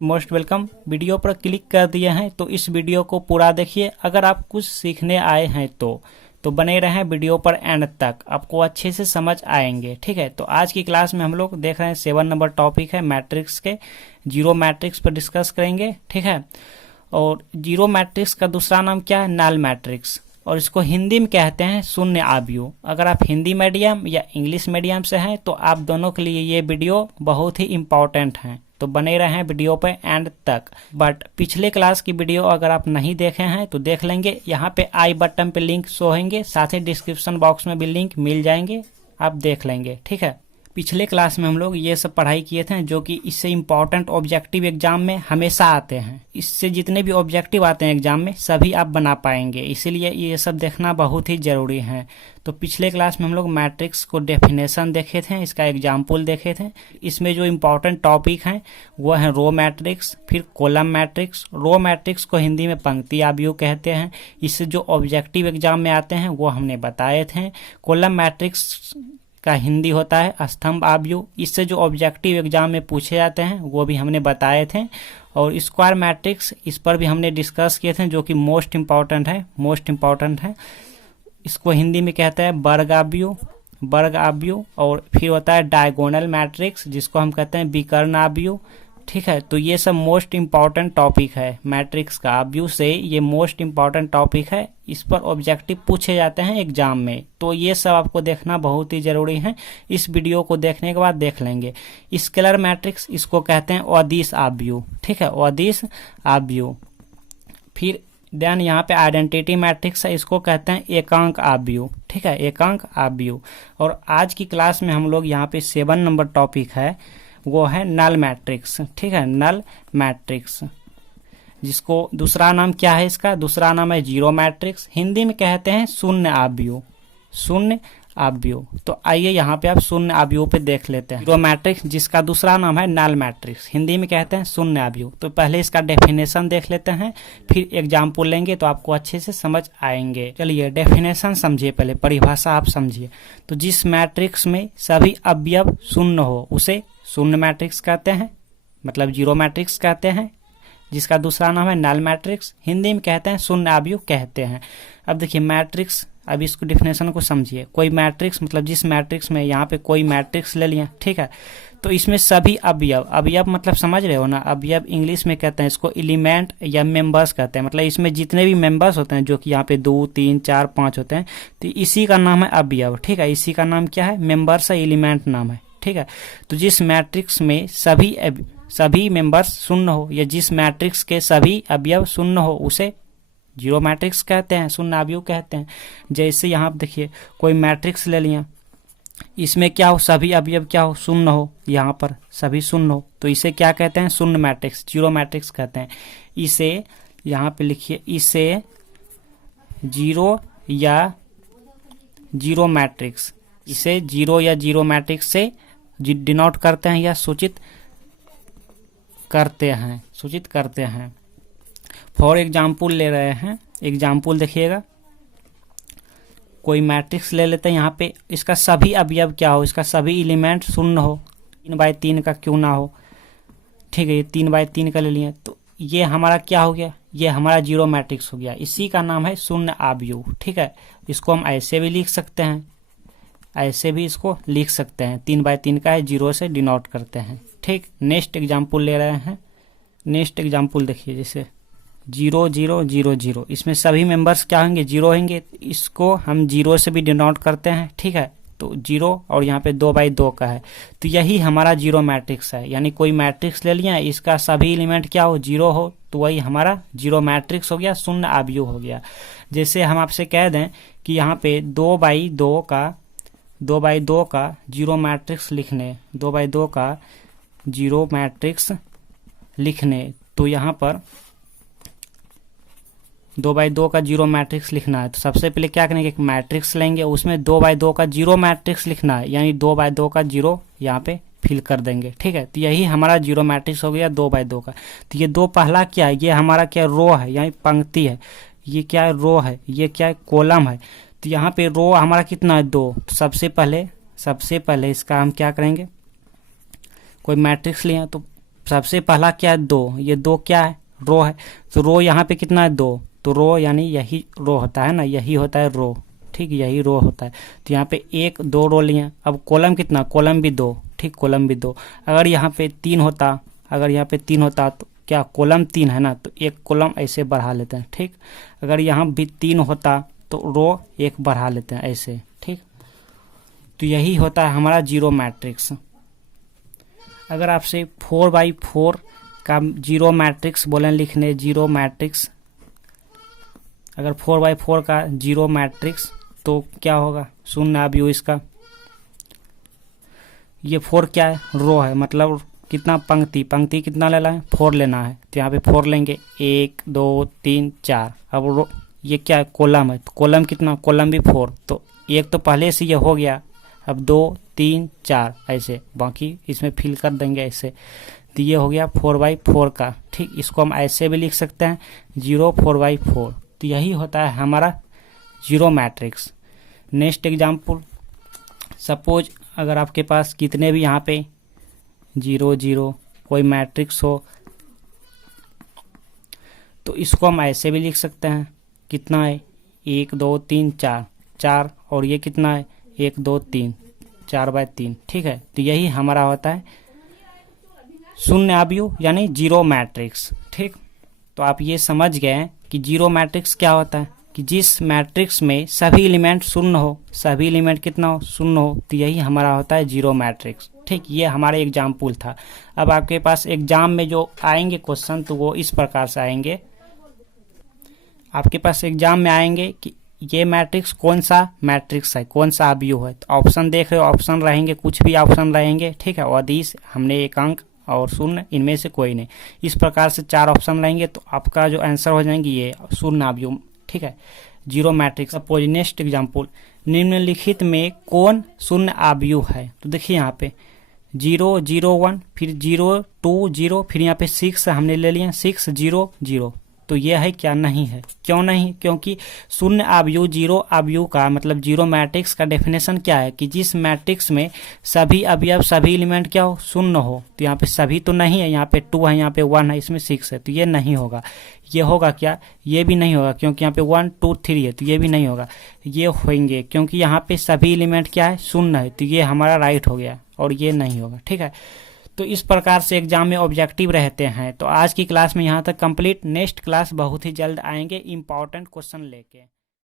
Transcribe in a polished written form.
Most welcome. Video पर click कर दिए हैं तो इस वीडियो को पूरा देखिए। अगर आप कुछ सीखने आए हैं तो बने रहें वीडियो पर एंड तक, आपको अच्छे से समझ आएंगे। ठीक है, तो आज की क्लास में हम लोग देख रहे हैं 7 नंबर टॉपिक है मैट्रिक्स के, जीरो मैट्रिक्स पर डिस्कस करेंगे। ठीक है, और जीरो मैट्रिक्स का दूसरा नाम क्या है? नल मैट्रिक्स, और इसको हिंदी में कहते हैं शून्य आव्यूह। अगर आप हिंदी मीडियम या इंग्लिश मीडियम से हैं तो आप दोनों के लिए ये वीडियो बहुत ही इम्पोर्टेंट है, तो बने रहें वीडियो पे एंड तक। बट पिछले क्लास की वीडियो अगर आप नहीं देखे हैं तो देख लेंगे, यहाँ पे आई बटन पे लिंक शो होंगे, साथ ही डिस्क्रिप्शन बॉक्स में भी लिंक मिल जाएंगे, आप देख लेंगे। ठीक है, पिछले क्लास में हम लोग ये सब पढ़ाई किए थे जो कि इससे इम्पोर्टेंट ऑब्जेक्टिव एग्जाम में हमेशा आते हैं। इससे जितने भी ऑब्जेक्टिव आते हैं एग्जाम में सभी आप बना पाएंगे, इसीलिए ये सब देखना बहुत ही जरूरी है। तो पिछले क्लास में हम लोग मैट्रिक्स को डेफिनेशन देखे थे, इसका एग्जाम्पल देखे थे। इसमें जो इम्पोर्टेंट टॉपिक हैं वो है रो मैट्रिक्स, फिर कॉलम मैट्रिक्स। रो मैट्रिक्स को हिंदी में पंक्ति आव्यूह कहते हैं, इससे जो ऑब्जेक्टिव एग्जाम में आते हैं वो हमने बताए थे। कॉलम मैट्रिक्स का हिंदी होता है स्तंभ आव्यूह, इससे जो ऑब्जेक्टिव एग्जाम में पूछे जाते हैं वो भी हमने बताए थे। और स्क्वायर मैट्रिक्स, इस पर भी हमने डिस्कस किए थे, जो कि मोस्ट इम्पॉर्टेंट है। इसको हिंदी में कहते हैं वर्ग आव्यूह। और फिर होता है डायगोनल मैट्रिक्स, जिसको हम कहते हैं विकर्ण आव्यूह। ठीक है, तो ये सब मोस्ट इम्पॉर्टेंट टॉपिक है मैट्रिक्स का आव्यूह से, ये मोस्ट इम्पॉर्टेंट टॉपिक है, इस पर ऑब्जेक्टिव पूछे जाते हैं एग्जाम में, तो ये सब आपको देखना बहुत ही जरूरी है। इस वीडियो को देखने के बाद देख लेंगे। स्केलर मैट्रिक्स, इसको कहते हैं अदिश आव्यूह। ठीक है, अदिश आव्यूह। फिर देन यहाँ पे आइडेंटिटी मैट्रिक्स है, इसको कहते हैं एकांक आव्यूह। ठीक है, एकांक आव्यूह। और आज की क्लास में हम लोग यहाँ पे 7 नंबर टॉपिक है, वो है नल मैट्रिक्स। ठीक है, नल मैट्रिक्स, जिसको दूसरा नाम क्या है? इसका दूसरा नाम है जीरो मैट्रिक्स, हिंदी में कहते हैं शून्य आव्यूह। तो आइए यहाँ पे आप शून्य आव्यूह पे देख लेते हैं। जीरो मैट्रिक्स, जिसका दूसरा नाम है नल मैट्रिक्स, हिंदी में कहते हैं शून्य आव्यूह। तो पहले इसका डेफिनेशन देख लेते हैं, फिर एग्जाम्पल लेंगे तो आपको अच्छे से समझ आएंगे। चलिए डेफिनेशन समझिए, पहले परिभाषा आप समझिए। तो जिस मैट्रिक्स में सभी अवयव शून्य हो उसे शून्य मैट्रिक्स कहते हैं, मतलब जीरो मैट्रिक्स कहते हैं। जिसका दूसरा नाम है नल मैट्रिक्स, हिंदी में कहते हैं शून्य आव्यूह कहते हैं। अब देखिए मैट्रिक्स, अब इसको डिफिनेशन को समझिए। कोई मैट्रिक्स मतलब जिस मैट्रिक्स में, यहाँ पे कोई मैट्रिक्स ले लिया, ठीक है, तो इसमें सभी अवयव मतलब समझ रहे हो ना, अवयव इंग्लिश में कहते हैं इसको एलिमेंट या मेंबर्स कहते हैं। मतलब इसमें जितने भी मेंबर्स होते हैं, जो कि यहाँ पे 2, 3, 4, 5 होते हैं, तो इसी का नाम है अवयव। ठीक है, इसी का नाम क्या है? मेंबर्स है, एलिमेंट नाम है। ठीक है, तो जिस मैट्रिक्स में सभी मेंबर्स शून्य हो, या जिस मैट्रिक्स के सभी अवयव शून्य हो उसे जीरो मैट्रिक्स कहते हैं, शून्य आव्यूह कहते हैं। जैसे यहाँ पे देखिए कोई मैट्रिक्स ले लिया, इसमें क्या हो? सभी अवयव क्या हो? शून्य हो, यहाँ पर सभी शून्य हो, तो इसे क्या कहते हैं? शून्य मैट्रिक्स, जीरो मैट्रिक्स कहते हैं। इसे यहाँ पे लिखिए, इसे जीरो या जीरो मैट्रिक्स, इसे जीरो या जीरो मैट्रिक्स से डिनोट करते हैं या सूचित करते हैं। फॉर एग्जाम्पल ले रहे हैं, एग्जाम्पल देखिएगा। कोई मैट्रिक्स ले लेते हैं, यहाँ पे इसका सभी अवयव क्या हो? इसका सभी एलिमेंट शून्य हो, 3x3 का क्यों ना हो। ठीक है, ये 3x3 का ले लिया, तो ये हमारा क्या हो गया? ये हमारा जीरो मैट्रिक्स हो गया, इसी का नाम है शून्य आव्यूह। ठीक है, इसको हम ऐसे भी लिख सकते हैं, ऐसे भी इसको लिख सकते हैं, 3x3 का है, जीरो से डिनोट करते हैं। ठीक, नेक्स्ट एग्जाम्पल ले रहे हैं। नेक्स्ट एग्जाम्पल देखिए, जैसे 0 0 0 0, इसमें सभी मेंबर्स क्या होंगे? जीरो होंगे, इसको हम जीरो से भी डिनोट करते हैं। ठीक है, तो जीरो, और यहाँ पे 2x2 का है, तो यही हमारा जीरो मैट्रिक्स है। यानी कोई मैट्रिक्स ले लिया, इसका सभी एलिमेंट क्या हो? जीरो हो, तो वही हमारा जीरो मैट्रिक्स हो गया, शून्य आव्यूह हो गया। जैसे हम आपसे कह दें कि यहाँ पे 2x2 का जीरो मैट्रिक्स लिखने, 2x2 का जीरो मैट्रिक्स लिखने, तो यहाँ पर 2x2 का जीरो मैट्रिक्स लिखना है, तो सबसे पहले क्या करेंगे? एक मैट्रिक्स लेंगे, उसमें 2x2 का जीरो मैट्रिक्स लिखना है, यानी 2x2 का जीरो यहाँ पे फिल कर देंगे। ठीक है, तो यही हमारा जीरो मैट्रिक्स हो गया 2x2 का। तो ये दो पहला क्या है? ये हमारा क्या रो है, यानी पंक्ति है। ये क्या है? रो है। ये क्या है? कॉलम है। तो यहाँ पे रो हमारा कितना है? 2। तो सबसे पहले इसका हम क्या करेंगे? कोई मैट्रिक्स लिया, तो सबसे पहला क्या है 2, ये 2 क्या है रो है, तो रो यहाँ पे कितना है 2, तो रो यानी यही रो होता है ना, यही होता है रो, ठीक, यही रो होता है। तो यहाँ पे 1 2 रो लिए। अब कॉलम कितना, कॉलम भी 2, ठीक, कॉलम भी 2। अगर यहाँ पे 3 होता, अगर यहाँ पे 3 होता तो क्या कॉलम 3 है ना, तो 1 कॉलम ऐसे बढ़ा लेते हैं, ठीक। अगर यहाँ भी 3 होता तो रो 1 बढ़ा लेते हैं ऐसे, ठीक। तो यही होता है हमारा जीरो मैट्रिक्स। अगर आपसे 4x4 का जीरो मैट्रिक्स बोलें लिखने, जीरो मैट्रिक्स, अगर 4x4 का जीरो मैट्रिक्स तो क्या होगा, सुनना आप यू इसका। ये 4 क्या है, रो है, मतलब कितना पंक्ति, पंक्ति कितना लेना है 4 लेना है, तो यहाँ पे 4 लेंगे 1 2 3 4। अब रो ये क्या है, कॉलम है, तो कॉलम कितना, कॉलम भी 4, तो 1 तो पहले से ये हो गया, अब 2 3 4 ऐसे, बाकी इसमें फिल कर देंगे ऐसे। तो ये हो गया 4x4 का, ठीक। इसको हम ऐसे भी लिख सकते हैं 0 4x4। तो यही होता है हमारा zero matrix. Next example, suppose अगर आपके पास कितने भी यहाँ पे 0 0 कोई मैट्रिक्स हो, तो इसको हम ऐसे भी लिख सकते हैं, कितना है 1 2 3 4 4, और ये कितना है 1 2 3 4x3, ठीक है। तो यही हमारा होता है शून्य आव्यूह यानी जीरो मैट्रिक्स, ठीक। तो आप ये समझ गए कि जीरो मैट्रिक्स क्या होता है, कि जिस मैट्रिक्स में सभी एलिमेंट शून्य हो, सभी एलिमेंट कितना हो, शून्य हो, तो यही हमारा होता है जीरो मैट्रिक्स, ठीक। ये हमारा एग्जाम्पल था। अब आपके पास एग्जाम में जो आएंगे क्वेश्चन, तो वो इस प्रकार से आएंगे, आपके पास एग्जाम में आएंगे कि ये मैट्रिक्स कौन सा मैट्रिक्स है, कौन सा आव्यूह है। तो ऑप्शन देख रहे हो, ऑप्शन रहेंगे, कुछ भी ऑप्शन रहेंगे, ठीक है। अदिश, हमने एकांक और शून्य, इनमें से कोई नहीं। इस प्रकार से 4 ऑप्शन रहेंगे, तो आपका जो आंसर हो जाएंगे ये शून्य आव्यूह, ठीक है, zero matrix. Suppose next example, निम्नलिखित में कौन शून्य आव्यूह है। तो देखिए यहाँ पे 0 0 1, फिर 0 2 0, फिर यहाँ पे 6 हमने ले लिया 6 0 0। तो ये है क्या, नहीं है। क्यों नहीं, क्योंकि शून्य आव्यूह जीरो आव्यूह का मतलब जीरो मैट्रिक्स का डेफिनेशन क्या है, कि जिस मैट्रिक्स में सभी अवयव सभी एलिमेंट क्या हो, शून्य हो। तो यहाँ पे सभी तो नहीं है, यहाँ पे 2 है, यहाँ पे 1 है, इसमें 6 है, तो ये नहीं होगा। ये होगा क्या, ये भी नहीं होगा, क्योंकि यहाँ पे 1 2 3 है, तो ये भी नहीं होगा। ये होंगे क्योंकि यहाँ पे सभी एलिमेंट क्या है, शून्य है, तो ये हमारा राइट हो गया, और ये नहीं होगा, ठीक है। तो इस प्रकार से एग्जाम में ऑब्जेक्टिव रहते हैं। तो आज की क्लास में यहाँ तक कंप्लीट। नेक्स्ट क्लास बहुत ही जल्द आएंगे इंपॉर्टेंट क्वेश्चन लेके।